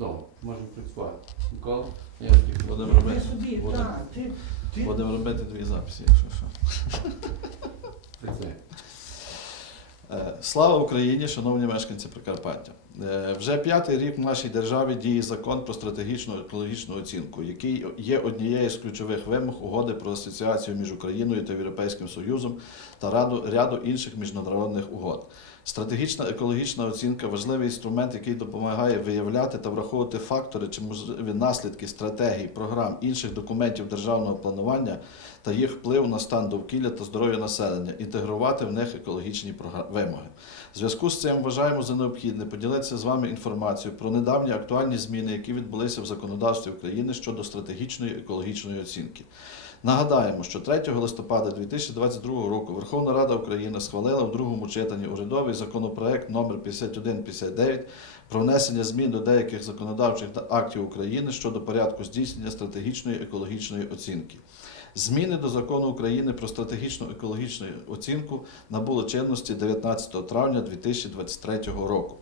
Ну, можемо працювати. Микола, я хотів Будемо робити. собі, Будемо. так, ти, ти Будемо робити дві записи, якщо що. Це Е, Слава Україні, шановні мешканці Прикарпаття. Е, Вже п'ятий рік в нашій державі діє закон про стратегічну екологічну оцінку, який є однією з ключових вимог угоди про асоціацію між Україною та Європейським Союзом та раду, ряду інших міжнародних угод. Стратегічна екологічна оцінка важливий інструмент, який допомагає виявляти та враховувати фактори чи можливі наслідки стратегій, програм, інших документів державного планування та їх вплив на стан довкілля та здоров'я населення, інтегрувати в них екологічні програ- вимоги. В зв'язку з цим вважаємо за необхідне поділитися з вами інформацією про недавні актуальні зміни, які відбулися в законодавстві України щодо стратегічної екологічної оцінки. Нагадаємо, що 3 листопада 2022 року Верховна Рада України схвалила в другому читанні урядовий законопроект номер 5159 про внесення змін до деяких законодавчих актів України щодо порядку здійснення стратегічної екологічної оцінки. Зміни до закону України про стратегічну екологічну оцінку набули чинності 19 травня 2023 року.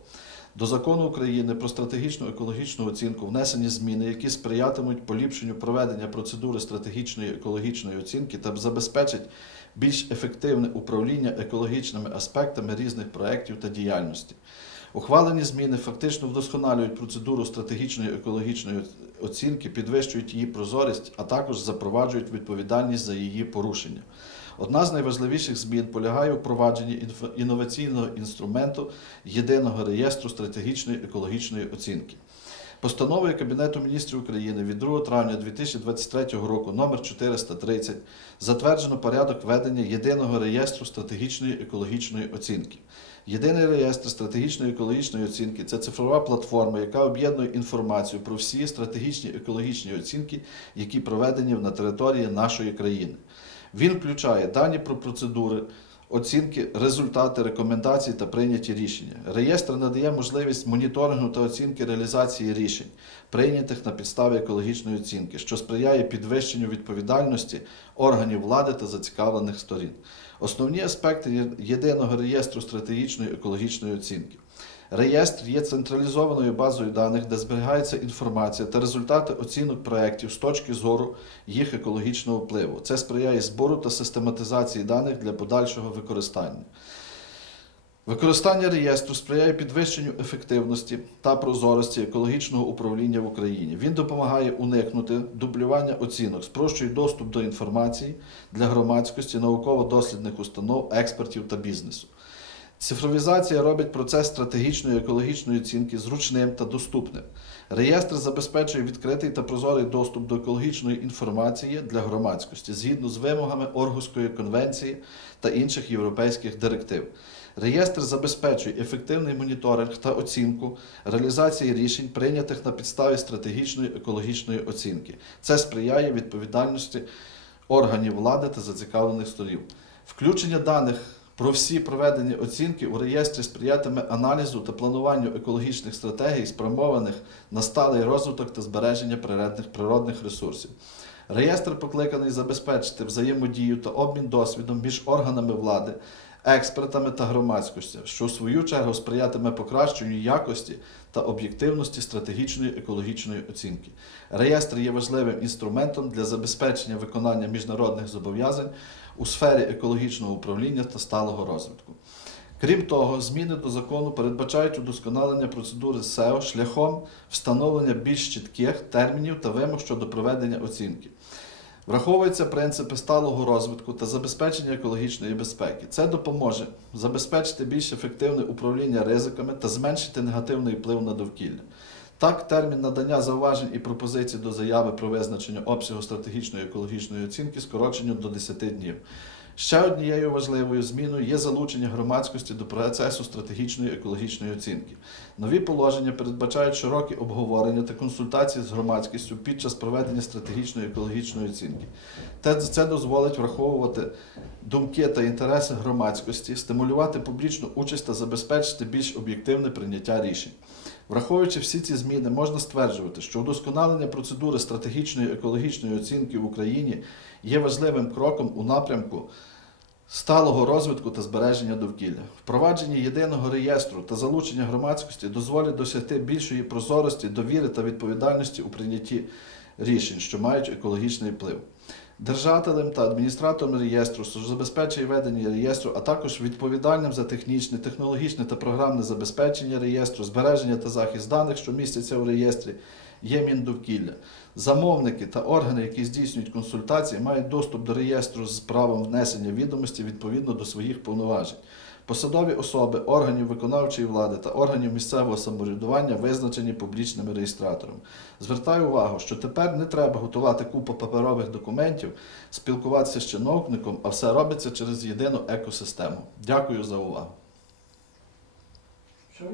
До закону України про стратегічну екологічну оцінку внесені зміни, які сприятимуть поліпшенню проведення процедури стратегічної екологічної оцінки та забезпечать більш ефективне управління екологічними аспектами різних проєктів та діяльності. Ухвалені зміни фактично вдосконалюють процедуру стратегічної екологічної оцінки, підвищують її прозорість, а також запроваджують відповідальність за її порушення. Одна з найважливіших змін полягає у впровадженні інноваційного інструменту єдиного реєстру стратегічної екологічної оцінки. Постановою Кабінету міністрів України від 2 травня 2023 року номер 430 затверджено порядок ведення єдиного реєстру стратегічної екологічної оцінки. Єдиний реєстр стратегічної екологічної оцінки це цифрова платформа, яка об'єднує інформацію про всі стратегічні екологічні оцінки, які проведені на території нашої країни. Він включає дані про процедури, оцінки, результати, рекомендації та прийняті рішення. Реєстр надає можливість моніторингу та оцінки реалізації рішень, прийнятих на підставі екологічної оцінки, що сприяє підвищенню відповідальності органів влади та зацікавлених сторін. Основні аспекти єдиного реєстру стратегічної екологічної оцінки. Реєстр є централізованою базою даних, де зберігається інформація та результати оцінок проєктів з точки зору їх екологічного впливу. Це сприяє збору та систематизації даних для подальшого використання. Використання реєстру сприяє підвищенню ефективності та прозорості екологічного управління в Україні. Він допомагає уникнути дублювання оцінок, спрощує доступ до інформації для громадськості, науково-дослідних установ, експертів та бізнесу. Цифровізація робить процес стратегічної екологічної оцінки зручним та доступним. Реєстр забезпечує відкритий та прозорий доступ до екологічної інформації для громадськості згідно з вимогами Оргуської конвенції та інших європейських директив. Реєстр забезпечує ефективний моніторинг та оцінку реалізації рішень, прийнятих на підставі стратегічної екологічної оцінки. Це сприяє відповідальності органів влади та зацікавлених сторін. Включення даних про всі проведені оцінки у реєстрі сприятиме аналізу та плануванню екологічних стратегій, спрямованих на сталий розвиток та збереження природних, ресурсів. Реєстр покликаний забезпечити взаємодію та обмін досвідом між органами влади, експертами та громадськістю, що в свою чергу сприятиме покращенню якості та об'єктивності стратегічної екологічної оцінки. Реєстр є важливим інструментом для забезпечення виконання міжнародних зобов'язань у сфері екологічного управління та сталого розвитку. Крім того, зміни до закону передбачають удосконалення процедури СЕО шляхом встановлення більш чітких термінів та вимог щодо проведення оцінки. Враховуються принципи сталого розвитку та забезпечення екологічної безпеки. Це допоможе забезпечити більш ефективне управління ризиками та зменшити негативний вплив на довкілля. Так, термін надання зауважень і пропозицій до заяви про визначення обсягу стратегічної екологічної оцінки скорочено до 10 днів. Ще однією важливою зміною є залучення громадськості до процесу стратегічної екологічної оцінки. Нові положення передбачають широкі обговорення та консультації з громадськістю під час проведення стратегічної екологічної оцінки. Те- Це дозволить враховувати думки та інтереси громадськості, стимулювати публічну участь та забезпечити більш об'єктивне прийняття рішень. Враховуючи всі ці зміни, можна стверджувати, що вдосконалення процедури стратегічної екологічної оцінки в Україні є важливим кроком у напрямку сталого розвитку та збереження довкілля. Впровадження єдиного реєстру та залучення громадськості дозволять досягти більшої прозорості, довіри та відповідальності у прийнятті рішень, що мають екологічний вплив. Держателем та адміністратором реєстру, що забезпечує ведення реєстру, а також відповідальним за технічне, технологічне та програмне забезпечення реєстру, збереження та захист даних, що містяться у реєстрі, є Міндовкілля. Замовники та органи, які здійснюють консультації, мають доступ до реєстру з правом внесення відомості відповідно до своїх повноважень. Посадові особи органів виконавчої влади та органів місцевого самоврядування визначені публічними реєстраторами. Звертаю увагу, що тепер не треба готувати купу паперових документів, спілкуватися з чиновником, а все робиться через єдину екосистему. Дякую за увагу. Що?